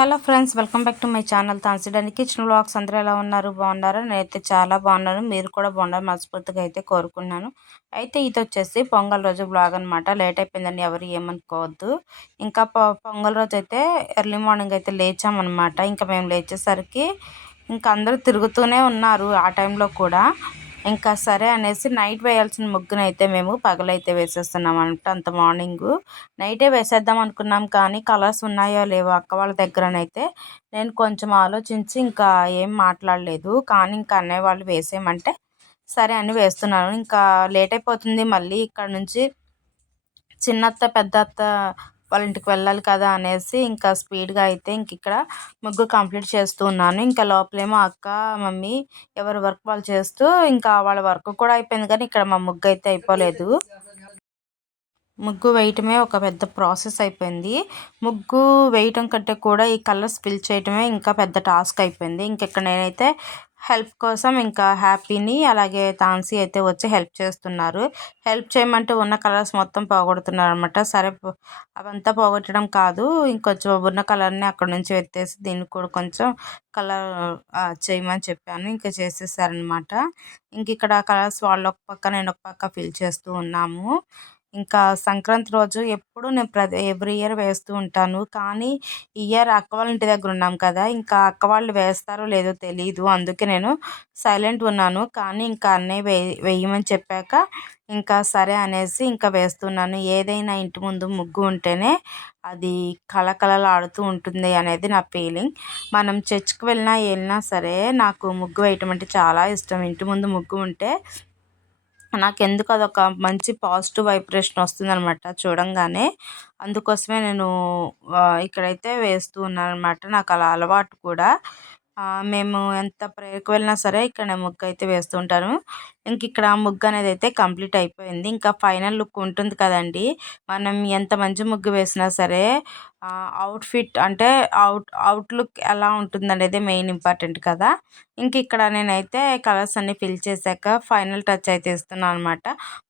Hello friends, welcome back to my channel తాన్సిడని kitchen vlogs. అందరూ ఎలా ఉన్నారు? బాగున్నారా? నేనైతే చాలా బాగున్నాను. మీరు కూడా బాగున్నారు మనస్ఫూర్తిగా అయితే కోరుకున్నాను. అయితే ఇది వచ్చేసి పొంగల్ రోజు వ్లాగ్ అనమాట. లేట్ అయిపోయిందని ఎవరు ఏమనుకోవద్దు. ఇంకా పొంగల్ రోజు అయితే ఎర్లీ మార్నింగ్ అయితే లేచామన్నమాట. ఇంకా మేము లేచేసరికి ఇంకా అందరూ తిరుగుతూనే ఉన్నారు ఆ టైంలో కూడా. ఇంకా సరే అనేసి నైట్ వేయాల్సిన ముగ్గునైతే మేము పగలైతే వేసేస్తున్నాం అనమాట. అంత మార్నింగు నైటే వేసేద్దాం అనుకున్నాం, కానీ కలర్స్ ఉన్నాయో లేవో అక్క వాళ్ళ దగ్గరనైతే నేను కొంచెం ఆలోచించి ఇంకా ఏం మాట్లాడలేదు. కానీ ఇంకా అన్నయ్య వాళ్ళు వేసేయమంటే సరే అని వేస్తున్నాను. ఇంకా లేట్ అయిపోతుంది, మళ్ళీ ఇక్కడ నుంచి చిన్నత్త పెద్దత్త వాళ్ళ ఇంటికి వెళ్ళాలి కదా అనేసి ఇంకా స్పీడ్గా అయితే ఇంక ఇక్కడ ముగ్గు కంప్లీట్ చేస్తూ ఉన్నాను. ఇంకా లోపలేమో అక్క మమ్మీ ఎవరి వర్క్ వాళ్ళు చేస్తూ ఇంకా వాళ్ళ వర్క్ కూడా అయిపోయింది, కానీ ఇక్కడ మా ముగ్గు అయితే అయిపోలేదు. ముగ్గు వేయటమే ఒక పెద్ద ప్రాసెస్ అయిపోయింది. ముగ్గు వేయటం కంటే కూడా ఈ కలర్స్ ఫిల్ చేయటమే ఇంకా పెద్ద టాస్క్ అయిపోయింది. ఇక్కడ నేనైతే హెల్ప్ కోసం ఇంకా హ్యాపీని అలాగే తాన్సీ అయితే వచ్చి హెల్ప్ చేస్తున్నారు. హెల్ప్ చేయమంటే ఉన్న కలర్స్ మొత్తం పోగొడుతున్నారు అనమాట. సరే అవంతా పోగొట్టడం కాదు, ఇంకొంచెం ఉన్న కలర్ని అక్కడ నుంచి ఎత్తేసి దీన్ని కూడా కొంచెం కలర్ చేయమని చెప్పాను. ఇంకా చేసేసారనమాట. ఇక్కడ కలర్స్ వాళ్ళు ఒక పక్క నేను ఒక పక్క ఫిల్ చేస్తూ ఉన్నాము. ఇంకా సంక్రాంతి రోజు ఎప్పుడు నేను ఎవ్రీ ఇయర్ వేస్తూ ఉంటాను. కానీ ఈ ఇయర్ అక్క వాళ్ళ ఇంటి దగ్గర ఉన్నాం కదా, ఇంకా అక్క వాళ్ళు వేస్తారో లేదో తెలీదు. అందుకే నేను సైలెంట్ ఉన్నాను. కానీ ఇంకా అన్నయ్య వేయమని చెప్పాక ఇంకా సరే అనేసి ఇంకా వేస్తున్నాను. ఏదైనా ఇంటి ముందు ముగ్గు ఉంటేనే అది కళకళలాడుతూ ఉంటుంది అనేది నా ఫీలింగ్. మనం చర్చ్కి వెళ్ళినా సరే నాకు ముగ్గు వేయటం అంటే చాలా ఇష్టం. ఇంటి ముందు ముగ్గు ఉంటే నాకెందుకు అదొక మంచి పాజిటివ్ వైబ్రేషన్ వస్తుందనమాట చూడంగానే. అందుకోసమే నేను ఇక్కడైతే వేస్తూ ఉన్నానన్నమాట. నాకు అలా అలవాటు కూడా. మేము ఎంత ప్రేయర్కి వెళ్ళినా సరే ఇక్కడ నేను ముగ్గు అయితే వేస్తూ ఉంటాను. ఇక్కడ ముగ్గు అనేది అయితే కంప్లీట్ అయిపోయింది. ఇంకా ఫైనల్ లుక్ ఉంటుంది కదండి. మనం ఎంత మంచి ముగ్గు వేసినా సరే అవుట్ఫిట్ అంటే అవుట్లుక్ ఎలా ఉంటుందనేది మెయిన్ ఇంపార్టెంట్ కదా. ఇక్కడ నేనైతే కలర్స్ అన్ని ఫిల్ చేశాక ఫైనల్ టచ్ అయితే ఇస్తున్నాను అనమాట.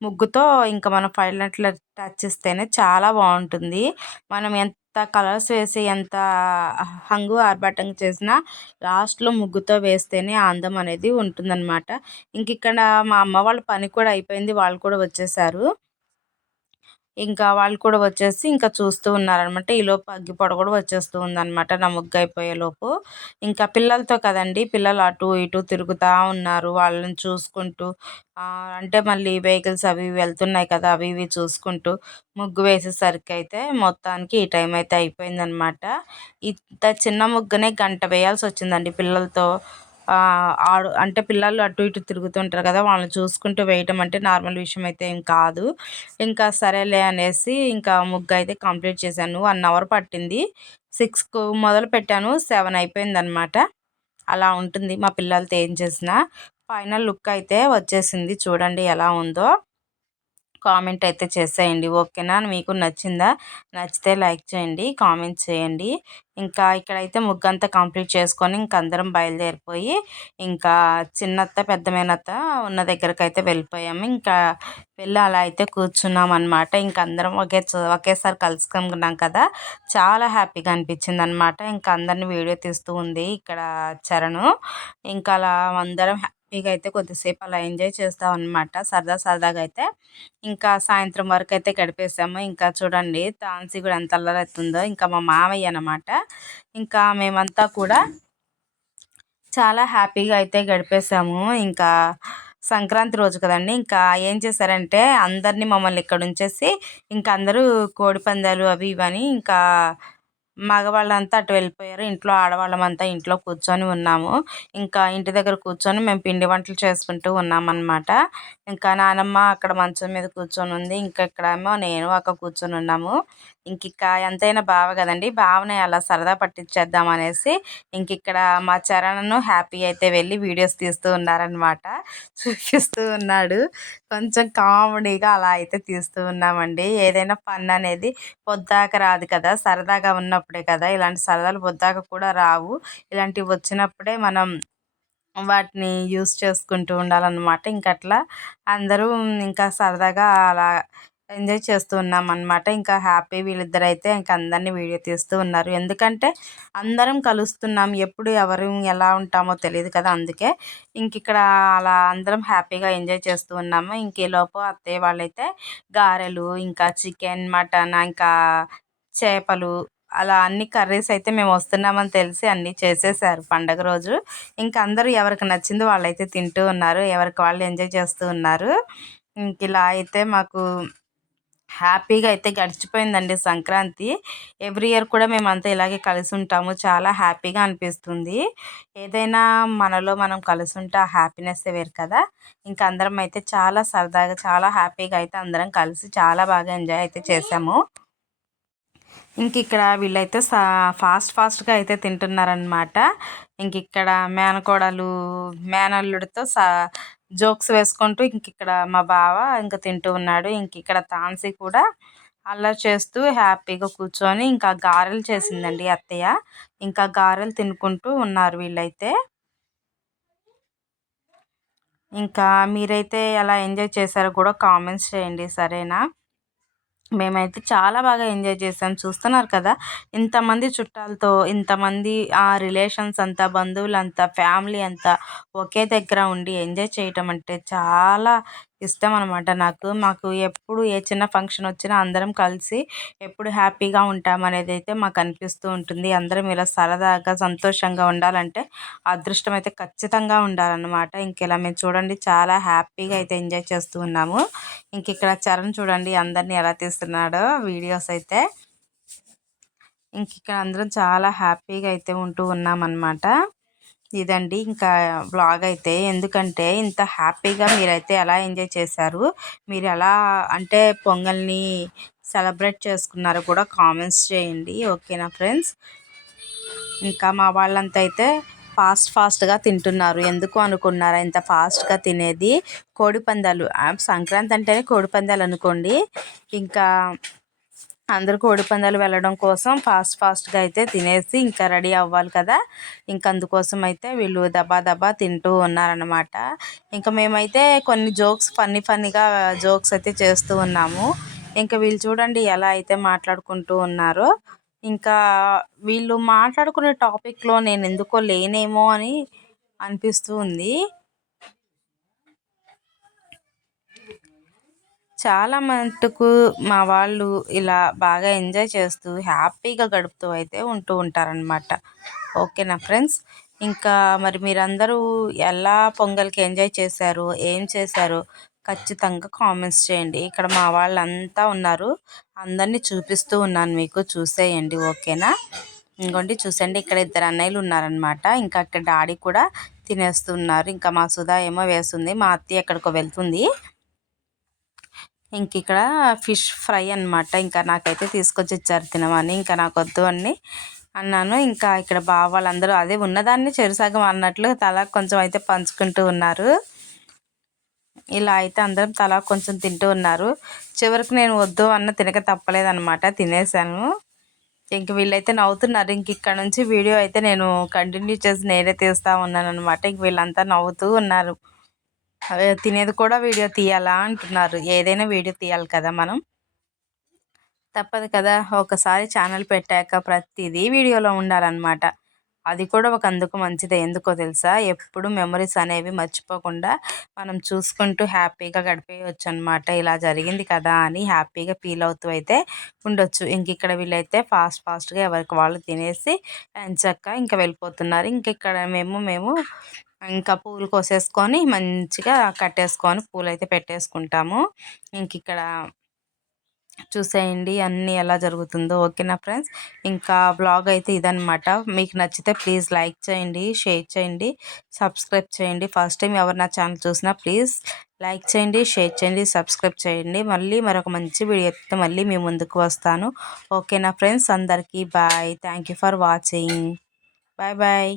ముగ్గుతో ఇంకా మనం ఫైనల్ టచ్ ఇస్తేనే చాలా బాగుంటుంది. మనం ఎంత కలర్స్ వేసి ఎంత హంగు ఆర్భాటం చేసినా లాస్ట్లో ముగ్గుతో వేస్తేనే ఆ అందం అనేది ఉంటుందన్నమాట. ఇక్కడ మా అమ్మ వాళ్ళ పని కూడా అయిపోయింది, వాళ్ళు కూడా వచ్చేసారు. ఇంకా వాళ్ళు కూడా వచ్చేసి ఇంకా చూస్తూ ఉన్నారనమాట. ఈలోపు అగ్గిపొడ కూడా వచ్చేస్తూ ఉందనమాట నా ముగ్గు అయిపోయేలోపు. పిల్లలతో కదండి, పిల్లలు అటు ఇటు తిరుగుతూ ఉన్నారు. వాళ్ళని చూసుకుంటూ అంటే మళ్ళీ వెహికల్స్ అవి ఇవి వెళ్తున్నాయి కదా, అవి ఇవి చూసుకుంటూ ముగ్గు వేసేసరికి అయితే మొత్తానికి ఈ టైం అయితే అయిపోయిందనమాట. ఇంత చిన్న ముగ్గునే గంట వేయాల్సి వచ్చిందండి పిల్లలతో. అంటే పిల్లలు అటు ఇటు తిరుగుతుంటారు కదా, వాళ్ళని చూసుకుంటూ వేయటం అంటే నార్మల్ విషయం అయితే ఏం కాదు. సరేలే అనేసి ముగ్గు అయితే కంప్లీట్ చేశాను. 1 అవర్ పట్టింది. 6కు మొదలు పెట్టాను, 7 అయిపోయిందనమాట. అలా ఉంటుంది మా పిల్లలతో ఏం చేసినా. ఫైనల్ లుక్ అయితే వచ్చేసింది. చూడండి ఎలా ఉందో. కామెంట్ అయితే చేసేయండి, ఓకేనా? మీకు నచ్చిందా? నచ్చితే లైక్ చేయండి, కామెంట్ చేయండి. ఇక్కడైతే ముగ్గంతా కంప్లీట్ చేసుకొని అందరం బయలుదేరిపోయి చిన్నత్త పెద్ద మేనత్త ఉన్న దగ్గరకు అయితే వెళ్ళిపోయాము. వెళ్ళి అలా అయితే కూర్చున్నాం అనమాట. అందరం ఒకేసారి కలుసుకున్నాం కదా, చాలా హ్యాపీగా అనిపించింది అనమాట. అందరిని వీడియో తీస్తూ ఉంది ఇక్కడ చరణు. అలా అందరం హ్యాపీగా అయితే కొద్దిసేపు అలా ఎంజాయ్ చేస్తాం అనమాట. సరదాగా అయితే సాయంత్రం వరకు అయితే గడిపేసాము. చూడండి తాన్సీ కూడా ఎంత అల్లరెత్తుందో. మా మామయ్య అనమాట. మేమంతా కూడా చాలా హ్యాపీగా అయితే గడిపేసాము. సంక్రాంతి రోజు కదండి. ఏం చేశారంటే అందరినీ మమ్మల్ని ఇక్కడ ఉంచేసి అందరూ కోడి పందాలు అవి ఇవని మగవాళ్ళంతా అటు వెళ్ళిపోయారు. ఇంట్లో ఆడవాళ్ళమంతా ఇంట్లో కూర్చొని ఉన్నాము. ఇంటి దగ్గర కూర్చొని మేము పిండి వంటలు చేసుకుంటూ ఉన్నామన్నమాట. నానమ్మ అక్కడ మంచం మీద కూర్చొని ఉంది. ఇక్కడేమో నేను అక్క కూర్చొని ఉన్నాము. ఎంతైనా బావ కదండి, బావని అలా సరదా పట్టించేద్దాం అనేసి ఇక్కడ మా చరణ్ను హ్యాపీ అయితే వెళ్ళి వీడియోస్ తీస్తూ ఉన్నారనమాట. చూపిస్తూ ఉన్నాడు. కొంచెం కామెడీగా అలా అయితే తీస్తూ ఉన్నామండి. ఏదైనా ఫన్ అనేది పొద్దాక రాదు కదా, సరదాగా ఉన్నప్పుడే కదా. ఇలాంటి సరదాలు పొద్దాక కూడా రావు. ఇలాంటివి వచ్చినప్పుడే మనం వాటిని యూస్ చేసుకుంటూ ఉండాలన్నమాట. అట్లా అందరూ సరదాగా అలా ఎంజాయ్ చేస్తూ ఉన్నామన్నమాట. ఇంకా హ్యాపీ వీళ్ళిద్దరైతే ఇంక అందరిని వీడియో తీస్తూ ఉన్నారు. ఎందుకంటే అందరం కలుస్తున్నాం. ఎప్పుడు ఎవరు ఎలా ఉంటామో తెలీదు కదా! అందుకే ఇంకిక్కడ అలా అందరం హ్యాపీగా ఎంజాయ్ చేస్తూ ఉన్నాము. ఈలోపు అత్తయ్య వాళ్ళైతే గారెలు, ఇంకా చికెన్, మటన్, ఇంకా చేపలు అలా అన్ని కర్రీస్ అయితే మేము వస్తున్నామని తెలిసి అన్నీ చేసేసారు పండగ రోజు. ఇంక అందరూ ఎవరికి నచ్చింది వాళ్ళైతే తింటూ ఉన్నారు. ఎవరికి వాళ్ళు ఎంజాయ్ చేస్తూ ఉన్నారు. ఇంకిలా అయితే మాకు హ్యాపీగా అయితే గడిచిపోయిందండి సంక్రాంతి. ఎవ్రీ ఇయర్ కూడా మేమంతా ఇలాగే కలిసి ఉంటాము. చాలా హ్యాపీగా అనిపిస్తుంది. ఏదైనా మనలో మనం కలిసుంటే ఆ హ్యాపీనెస్సే వేరు కదా! ఇంక అందరం అయితే చాలా సరదాగా, చాలా హ్యాపీగా అయితే అందరం కలిసి చాలా బాగా ఎంజాయ్ అయితే చేశాము. ఇంకిక్కడ వీళ్ళైతే ఫాస్ట్‌గా అయితే తింటున్నారనమాట. ఇంకిక్కడ మేనకోడలు, మేనల్లుడితో జోక్స్ వేసుకుంటూ ఇంకిక్కడ మా బావ ఇంక తింటూ ఉన్నాడు. ఇంకిక్కడ తాన్సి కూడా అల్లరి చేస్తూ హ్యాపీగా కూర్చొని ఇంకా గారెలు చేసిందండి అత్తయ్య. ఇంకా గారెలు తినుకుంటూ ఉన్నారు వీళ్ళైతే. ఇంకా మీరైతే ఎలా ఎంజాయ్ చేశారో కూడా కామెంట్స్ చేయండి సరేనా? మేమైతే చాలా బాగా ఎంజాయ్ చేసాం. చూస్తున్నారు కదా! ఇంతమంది చుట్టాలతో, ఇంతమంది రిలేషన్స్ అంతా, బంధువులంతా, ఫ్యామిలీ అంతా ఒకే దగ్గర ఉండి ఎంజాయ్ చేయటం అంటే చాలా ఇష్టం అనమాట నాకు. మాకు ఎప్పుడు ఏ చిన్న ఫంక్షన్ వచ్చినా అందరం కలిసి ఎప్పుడు హ్యాపీగా ఉంటామనేదైతే మాకు అనిపిస్తూ ఉంటుంది. అందరం ఇలా సరదాగా, సంతోషంగా ఉండాలంటే అదృష్టం అయితే ఖచ్చితంగా ఉండాలన్నమాట. ఇంకిలా మేము చూడండి చాలా హ్యాపీగా అయితే ఎంజాయ్ చేస్తూ ఉన్నాము. ఇంకిక్కడ చరణ్ చూడండి అందరిని ఎలా తీస్తున్నాడో వీడియోస్ అయితే. ఇంకిక్కడ అందరం చాలా హ్యాపీగా అయితే ఉంటూ ఉన్నామన్నమాట. ఇదండి ఇంకా వ్లాగ్ అయితే. ఎందుకంటే ఇంత హ్యాపీగా మీరైతే ఎలా ఎంజాయ్ చేశారు? మీరు ఎలా అంటే పొంగల్‌ని సెలబ్రేట్ చేసుకున్నారో కూడా కామెంట్స్ చేయండి. ఓకేనా ఫ్రెండ్స్? ఇంకా మా వాళ్ళంతా అయితే ఫాస్ట్‌గా తింటున్నారు. ఎందుకు అనుకున్నారా ఇంత ఫాస్ట్‌గా తినేది? కోడిపందాలు సంక్రాంతి అంటేనే కోడిపందాలు అనుకోండి. ఇంకా అందరూ కోడిపందాలు వెళ్ళడం కోసం ఫాస్ట్‌గా అయితే తినేసి ఇంకా రెడీ అవ్వాలి కదా! ఇంక అందుకోసం అయితే వీళ్ళు దబా తింటూ ఉన్నారనమాట. ఇంకా మేమైతే కొన్ని జోక్స్ ఫన్నీగా జోక్స్ అయితే చేస్తూ ఉన్నాము. ఇంకా వీళ్ళు చూడండి ఎలా అయితే మాట్లాడుకుంటూ ఉన్నారో. ఇంకా వీళ్ళు మాట్లాడుకునే టాపిక్‌లో నేనెందుకో లేనేమో అని అనిపిస్తూ ఉంది. చాలా మటుకు మా వాళ్ళు ఇలా బాగా ఎంజాయ్ చేస్తూ హ్యాపీగా గడుపుతూ అయితే ఉంటూ ఉంటారనమాట. ఓకేనా ఫ్రెండ్స్? ఇంకా మరి మీరందరూ ఎలా పొంగల్‌కి ఎంజాయ్ చేశారు? ఏం చేశారు? ఖచ్చితంగా కామెంట్స్ చేయండి. ఇక్కడ మా వాళ్ళంతా ఉన్నారు. అందరినీ చూపిస్తూ ఉన్నాను మీకు చూసేయండి. ఓకేనా? ఇంగోండి చూసండి ఇక్కడ ఇద్దరు అన్నయ్యలు ఉన్నారనమాట. ఇంకా అక్కడ డాడీ కూడా తినేస్తున్నారు. ఇంకా మా సుధా ఏమో వేస్తుంది. మా అత్తయ్య ఎక్కడికో వెళ్తుంది. ఇంకిక్కడ ఫిష్ ఫ్రై అనమాట. ఇంకా నాకైతే తీసుకొచ్చి ఇచ్చారు తినమని. ఇంకా నాకొద్దు అని అన్నాను. ఇంకా ఇక్కడ బావ వాళ్ళందరూ అదే ఉన్నదాన్ని చెరుసగం అన్నట్లు తలా కొంచెం అయితే పంచుకుంటూ ఉన్నారు. ఇలా అయితే అందరం తలా కొంచెం తింటూ ఉన్నారు. చివరికి నేను వద్దు అన్న తినక తప్పలేదనమాట. తినేసాను. ఇంక వీళ్ళైతే నవ్వుతున్నారు. ఇంక ఇక్కడ నుంచి వీడియో అయితే నేను కంటిన్యూ చేసి నేనే తీస్తూ ఉన్నాననమాట. ఇంక వీళ్ళంతా నవ్వుతూ ఉన్నారు. తినేది కూడా వీడియో తీయాలా అంటున్నారు. ఏదైనా వీడియో తీయాలి కదా మనం. తప్పదు కదా! ఒకసారి ఛానల్ పెట్టాక ప్రతిదీ వీడియోలో ఉండాలన్నమాట. అది కూడా ఒక అందుకు మంచిదే. ఎందుకో తెలుసా? ఎప్పుడు మెమరీస్ అనేవి మర్చిపోకుండా మనం చూసుకుంటూ హ్యాపీగా గడిపేయొచ్చనమాట. ఇలా జరిగింది కదా అని హ్యాపీగా ఫీల్ అవుతూ అయితే ఉండొచ్చు. ఇంకిక్కడ వీళ్ళైతే ఫాస్ట్‌గా ఎవరికి వాళ్ళు తినేసి ఎంచక్కా ఇంక వెళ్ళిపోతున్నారు. ఇంకిక్కడ మేము ఇంకా పూలు కోసేసుకొని మంచిగా కట్టేసుకొని పూలైతే పెట్టేసుకుంటాము. ఇంకిక్కడ చూసేయండి అన్నీ ఎలా జరుగుతుందో. ఓకేనా ఫ్రెండ్స్? ఇంకా బ్లాగ్ అయితే ఇదనమాట. మీకు నచ్చితే ప్లీజ్ లైక్ చేయండి, షేర్ చేయండి, సబ్స్క్రైబ్ చేయండి. ఫస్ట్ టైం ఎవరు నా ఛానల్ చూసినా ప్లీజ్ లైక్ చేయండి, షేర్ చేయండి, సబ్స్క్రైబ్ చేయండి. మళ్ళీ మరొక మంచి వీడియోతో మళ్ళీ మీ ముందుకు వస్తాను. ఓకేనా ఫ్రెండ్స్? అందరికీ bye. Thank you for watching. Bye.